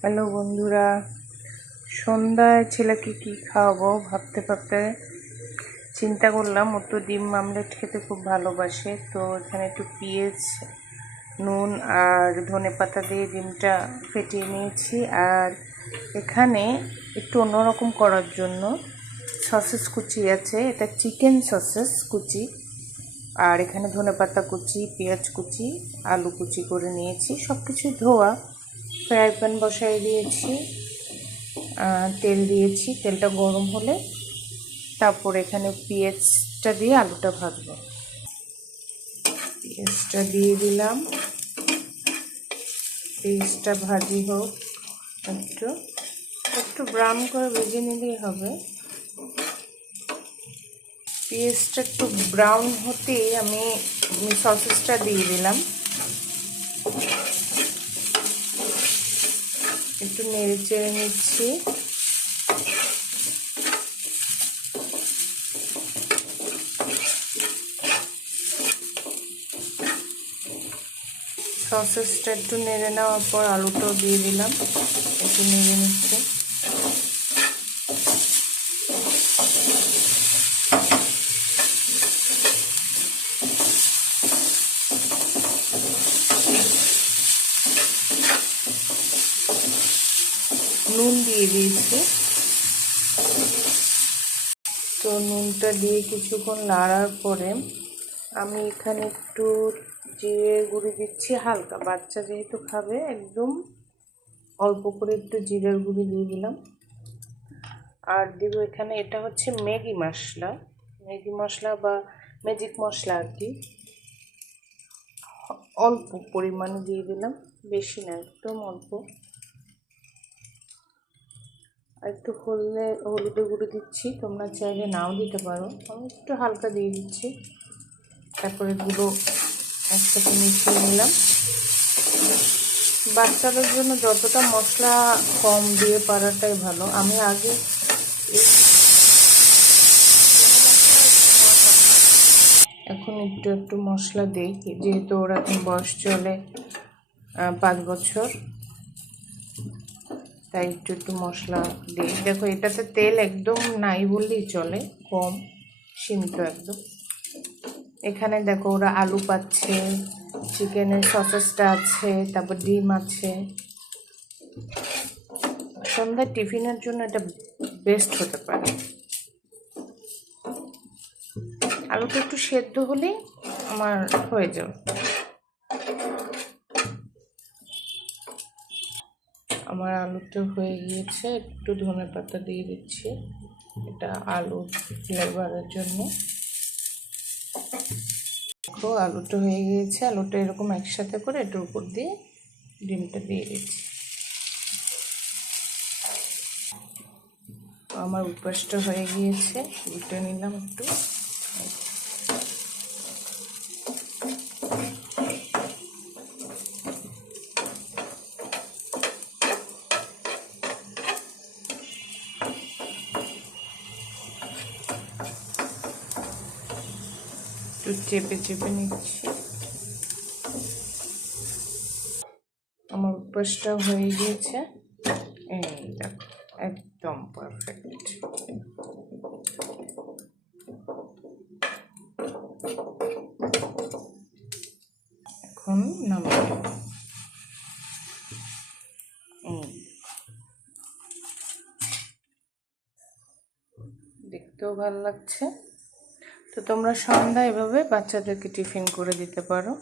Hello বন্ধুরা, সন্ধ্যায় ছেলেকে কি খাওয়াবো ভাবতে ভাবতে চিন্তা করলাম ও তো ডিম আমলেট খেতে খুব ভালোবাসে। তো এখানে একটু পেঁয়াজ, নুন আর ধনেপাতা দিয়ে ডিমটা ফেটিয়ে নিয়েছি। আর এখানে একটু অন্যরকম করার জন্য সসেস কুচি আছে, এটা চিকেন সসেস কুচি। আর এখানে ধনেপাতা কুচি, পেঁয়াজ কুচি, আলু কুচি করে নিয়েছি, সব কিছু ধোয়া। ফ্রাই প্যান বসাই দিয়েছি, তেল দিয়েছি, তেলটা গরম হলে তারপর এখানে পেঁয়াজটা দিয়ে আলুটা ভাজবো। পেঁয়াজটা দিয়ে দিলাম, পেঁয়াজটা ভাজি হোক, একটু একটু ব্রাউন করে ভেজে নিলেই হবে। পেঁয়াজটা একটু ব্রাউন হতেই আমি সসেসটা দিয়ে দিলাম, একটু নেড়ে চেড়ে নিচ্ছি। সসেসটা একটু নেড়ে নেওয়ার পর আলুটাও দিয়ে দিলাম, একটু নেড়ে নিচ্ছি। নুন দিয়ে দিয়েছি, তো নুনটা দিয়ে কিছুক্ষণ নাড়ার পরে আমি এখানে একটু জিরে গুঁড়ি দিচ্ছি, হালকা, বাচ্চা যেহেতু খাবে একদম অল্প করে একটু জিরের গুঁড়ি দিয়ে দিলাম। আর দিব এখানে, এটা হচ্ছে ম্যাগি মশলা বা ম্যাজিক মশলা আর কি, অল্প পরিমাণে দিয়ে দিলাম, বেশি না, একদম অল্প। আর একটু হলুদের গুঁড়ো দিচ্ছি, তোমরা চাইলে নাও দিতে পারো, আমি একটু হালকা দিয়ে দিচ্ছি। তারপরে এগুলো একসাথে মিশিয়ে নিলাম। বাচ্চাদের জন্য যতটা মশলা কম দিয়ে পারাটাই ভালো। আমি আগে এখন একটু একটু মশলা দিই, যেহেতু ওর এখন বয়স চলে 5 বছর, তাই একটু একটু মশলা দিই। দেখো এটাতে তেল একদম নাই বললেই চলে, কম, সীমিত একদম। এখানে দেখো ওরা আলু পাচ্ছে, চিকেনের সসেসটা আছে, তারপর ডিম আছে। সন্ধ্যায় টিফিনের জন্য এটা বেস্ট হতে পারে। আলুটা একটু সেদ্ধ হলেই আমার হয়ে যাবে। আমার আলুটা হয়ে গিয়েছে, একটু ধনেপাতা দিয়ে দিচ্ছি, এটা আলু ফ্লেভারের জন্য। দেখো আলুটা হয়ে গিয়েছে, আলুটা এরকম একসাথে করে এটার উপর দিয়ে ডিমটা দিয়ে দিচ্ছি। আমার উপাসটা হয়ে গিয়েছে, উল্টে নিলাম একটু। একটু চেপে চেপে নিচ্ছি। আমার উপাসটা হয়ে গিয়েছে, এই দেখো একদম পারফেক্ট। এখন নামিয়ে নেব। দেখতেও ভালো লাগছে। তো তোমরা সন্ধ্যা এভাবে বাচ্চাদেরকে টিফিন করে দিতে পারো।